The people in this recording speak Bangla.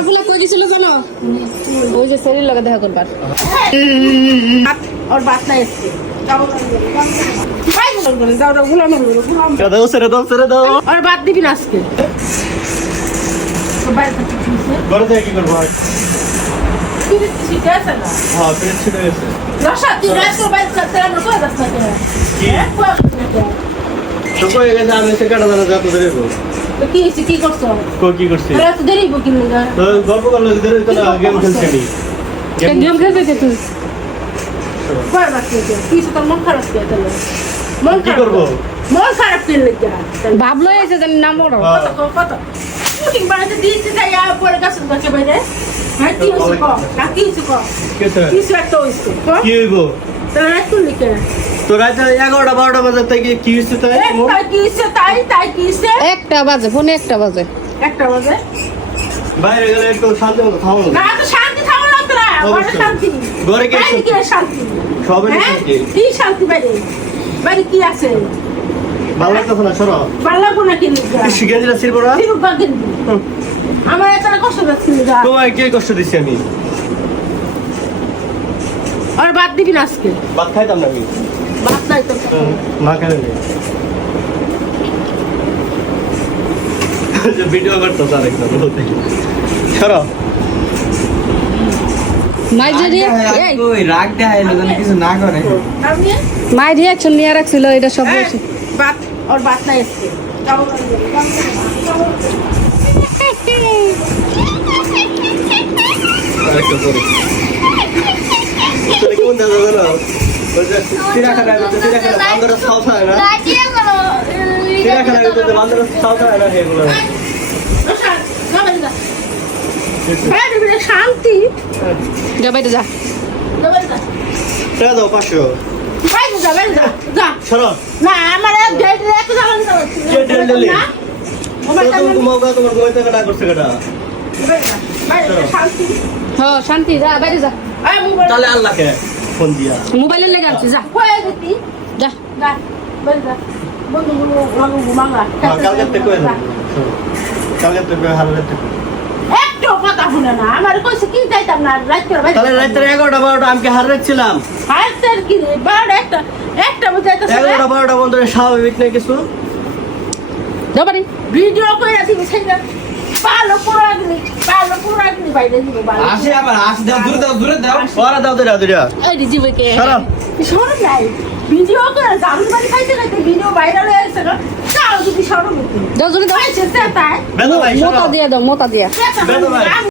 আমার ফুলা কই গেছিল জানো ওই যে শরীর লাগা দেখা করবার और बात नहीं इसकी और बात दी भी ना इसके ঘরে থেকে কি করবো फिर ठीक है सर হ্যাঁ পেট ছিঁড়ে গেছে रशा ती रात को बात करते हैं लोग दस तक है তো কই গেছে আমি সে কাটা জানা যত দেরি গো तो की करছো কি করছি रात देरी बुकिंग लगा তো গল্প করলে দেরি তো গেম খেলছি আমি গেম খেলবে কে তুই कोई बात नहीं की तो मन खराब किया चलो मन কি করব मन खराब कर ले जा ভাবলো এসে জানি নাম বড় কত শুটিং বানাতে দিয়েছে তাই আর পরে গাছের কাছে বাইরে হ্যাঁ কি হচ্ছে কো না কি হচ্ছে কো কেসে কিছু একটা হইছে কি হইবো তাহলে রাত কোন লিখে তো রাত 11টা 12টা বাজে থেকে কি হইছে তাই তাই কি হচ্ছে তাই কি হচ্ছে একটা বাজে ফোনে একটা বাজে একটা বাজে বাইরে গেলে একটু শান্তি মতো খাওয়া না তো শান্তি থাকো না তোরা ঘরে শান্তি ঘরে কি বাইরে কি শান্তি সবে শান্তি কি শান্তি বাইরে বাইরে কি আছে ভালো লাগতেছে না সরো ভালো লাগো না কি লিখা শিখে দিলা সিরবো না ফিরু বাগেন আমার এত কষ্ট হচ্ছে না তোমায় কে কষ্ট দিছি আমি আর বাদ দিবি না আজকে ভাত খাইতাম না আমি বাদ নাই তো না খেলে যে ভিডিও করতো তার একদম বলতে সরো মাইজের এই ওই রাগ দেখাইল যেন কিছু না করে আমি মাই রিয়াকশন নিয়ে রাখছিল এটা সব বলছি बात और बात नहीं इसके আরেকটা করে তোরে কোন দাদা দাদা চিড়াখানা বান্দর সাউথ হয় না চিড়াখানা ভিতরে বান্দর সাউথ হয় না এগুলো शांति যা বাইরে যা টাকা দাও 500 जा সরো ना हमारे डेट रे तो जावन কে ডেল ডেলি তোমার ঘুমাওগা তোমার ঘুমাইতে কাটা করছে কাটা शांति হ্যাঁ শান্তি যা বাইরে যা आई मोबाइल তাহলে আল্লাহকে ফোন দিয়া মোবাইলে লেগে আনছি যা कोई देती যা जा बंद जा बंद बंद घुमागा কালকে থেকে কই না কালকে থেকে হারলে থেকে একটু কথা শুনে না আমার কইছে কি যাইতাম না রাত করে বাইরে তাহলে রাতে 11টা 12টা আমি হার রাখছিলাম হাইস্টার কি রে বাড় একটা বুঝাইতাছ 11টা 12টা বন্ধ স্বাভাবিক না কিছু যা বাড়ি ভিডিও করে দিবি সেটা পালো পুরো আগলি বাইরে দিব ভালো আসে আবার আসে দাও দূরে দাও ওরা দাও দিরা এই দিজিবে কে সরো সরম নাই ভিডিও করে জামু বাড়ি খাইতে খাইতে ভিডিও ভাইরাল হয়ে গেছে না তাও যদি সরম হতো দাও জলদি দাও খাইছে তাই বেদো ভাই সরো মোতা দিয়ে দাও মোতা দিয়া বেদো ভাই